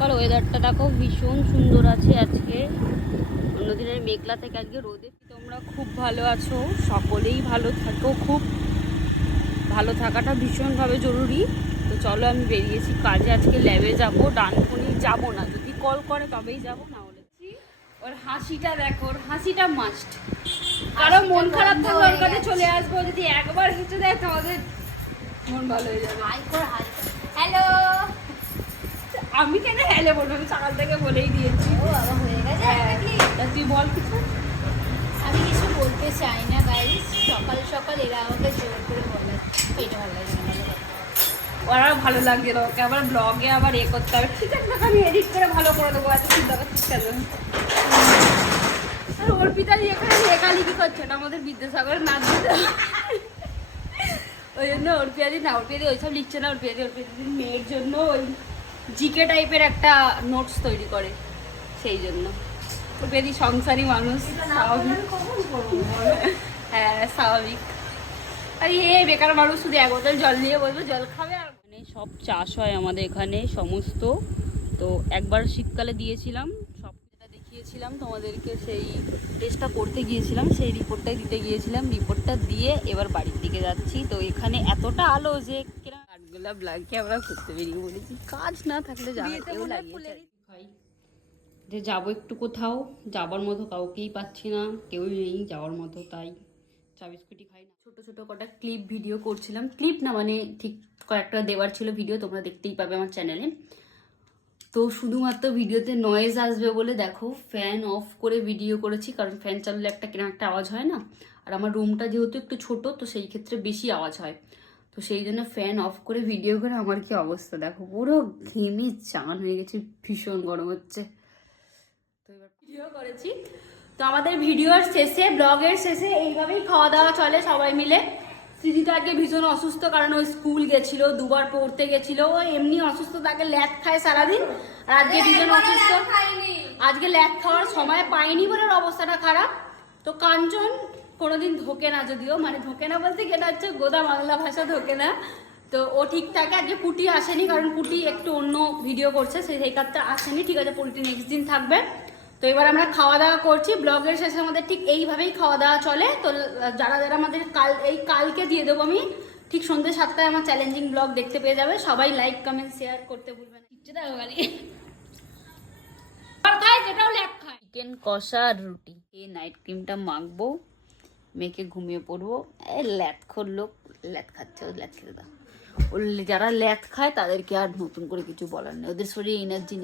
সকাল ওয়েদারটা দেখো ভীষণ সুন্দর আছে আজকে, অন্যদিনের মেঘলা থেকে আজকে রোদে। তোমরা খুব ভালো আছো, সকলেই ভালো থাকো, খুব ভালো থাকাটা ভীষণভাবে জরুরি। তো চলো আমি বেরিয়েছি কাজে, আজকে ল্যাবে যাবো, ডানকুনি যাবো না, যদি কল করে তবেই যাবো, না হলে ওর হাসিটা দেখো, ওর হাসিটা মাস্ট। কারো মন খারাপ থাকলে ওর কাছে চলে আসবো, যদি একবার হেঁটে দেয় তাহলে মন ভালো হয়ে যাবে। হ্যালো, আমি কেন হ্যালো বলবো, আমি সকাল থেকে বলেই দিয়েছি। ও বাবা হয়ে গেছে। তা তুই বল কিছু। আমি কিছু বলতে চাই না গাইস, সকাল সকাল এরা আমাকে জোর করে বলে, এটা ভালো লাগে না, ভালো কথা। ওরা ভালো লাগছে না, ওকে আবার ব্লগে আবার করতে হবে। ঠিক আছে, আমি এডিট করে ভালো করে দেবো, এত চিন্তা করছিস কেন? আর অর্পিতা এখানে লেখালেখি করছে না, আমাদের বিদ্যাসাগরের নাচ দিতে, ওই জন্য অর্পিয়াদি ওইসব লিখছে না। অর্পিয়াদি মেয়ের জন্য ওই জিকে টাইপের একটা নোটস তৈরি করে, সেই জন্য। অর্পিয়াদি সংসারী মানুষ, স্বাভাবিক। হ্যাঁ স্বাভাবিক। আর বেকার মানুষ শুধু এক বোতল জল নিয়ে বলবো জল খাবে। আর মানে সব চাষ হয় আমাদের এখানে সমস্ত। তো একবার শীতকালে দিয়েছিলাম, সব যেটা দেখিয়েছিলাম তোমাদেরকে, সেই টেস্টটা করতে গিয়েছিলাম, সেই রিপোর্টটাই দিতে গিয়েছিলাম। রিপোর্টটা দিয়ে এবার বাড়ির দিকে যাচ্ছি। তো এখানে এতটা আলো যে কাঠগোলাপ লাগিয়ে আমরা ঘুরতে বেরিয়ে বলেছি, কাজ না থাকলে কেউ লাগিয়ে যে যাবো একটু কোথাও, যাবার মতো কাউকেই পাচ্ছি না, কেউই নেই যাওয়ার মতো, তাই চা বিস্কুটি খাই না। ছোট ছোট কটা ক্লিপ ভিডিও করছিলাম, ক্লিপ না মানে ঠিক কয়েকটা দেওয়ার ছিল ভিডিও, তোমরা দেখতেই পাবে আমার চ্যানেলে। তো শুধুমাত্র ভিডিওতে নয়েজ আসবে বলে দেখো ফ্যান অফ করে ভিডিও করেছি, কারণ ফ্যান চালালে একটা কিনা একটা আওয়াজ হয় না, আর আমার রুমটা যেহেতু একটু ছোট, তো সেই ক্ষেত্রে বেশি আওয়াজ হয়। তো সেই জন্য ফ্যান অফ করে ভিডিও করে আমার কি অবস্থা দেখো, পুরো ঘেমে চান হয়ে গেছে, ভীষণ গরম হচ্ছে। তো এবার ভিডিও করেছি। তো আমাদের ভিডিওর শেষে, ব্লগের শেষে এইভাবেই খাওয়া দাওয়া চলে সবাই মিলে। স্মৃতিটা আগে ভীষণ অসুস্থ, কারণ ওই স্কুল গেছিল, দুবার পড়তে গেছিল, ও এমনি অসুস্থ, তাকে ল্যাদ খায় সারাদিন। আর আজকে ভীষণ অসুস্থ, আজকে ল্যাদ খাওয়ার সময় পাইনি বলে অবস্থাটা খারাপ। তো কাঞ্চন কোনোদিন ধোকে না, যদিও মানে ধোকে না বলতে এটা হচ্ছে গোদা বাংলা ভাষা, ধোকে না। তো ও ঠিক থাকে, আজকে পুটি আসেনি, কারণ পুটি একটু অন্য ভিডিও করছে, সেই কাজটা আসেনি। ঠিক আছে, পুটি নেক্সট দিন থাকবে। তো এবার আমরা খাওয়া দাওয়া করছি, ব্লগের শেষে আমাদের ঠিক এইভাবেই খাওয়া দাওয়া চলে। তো যারা যারা আমাদের কালকে দিয়ে দেবো আমি, ঠিক সন্ধ্যে 7টায় আমার চ্যালেঞ্জিং ব্লগ দেখতে পেয়ে যাবে। সবাই লাইক কমেন্ট শেয়ার করতে ভুলবে না। চিকেন কষা আর রুটি, এই নাইট ক্রিমটা মাখবো, মেখে ঘুমিয়ে পড়বো। ল্যাথখোর লোক, ল্যাথ খাচ্ছে, ও ল্যাথ খেতে দাও। যারা ল্যাথ খায় তাদেরকে আর নতুন করে কিছু বলার নেই, ওদের শরীরে এনার্জি নেই।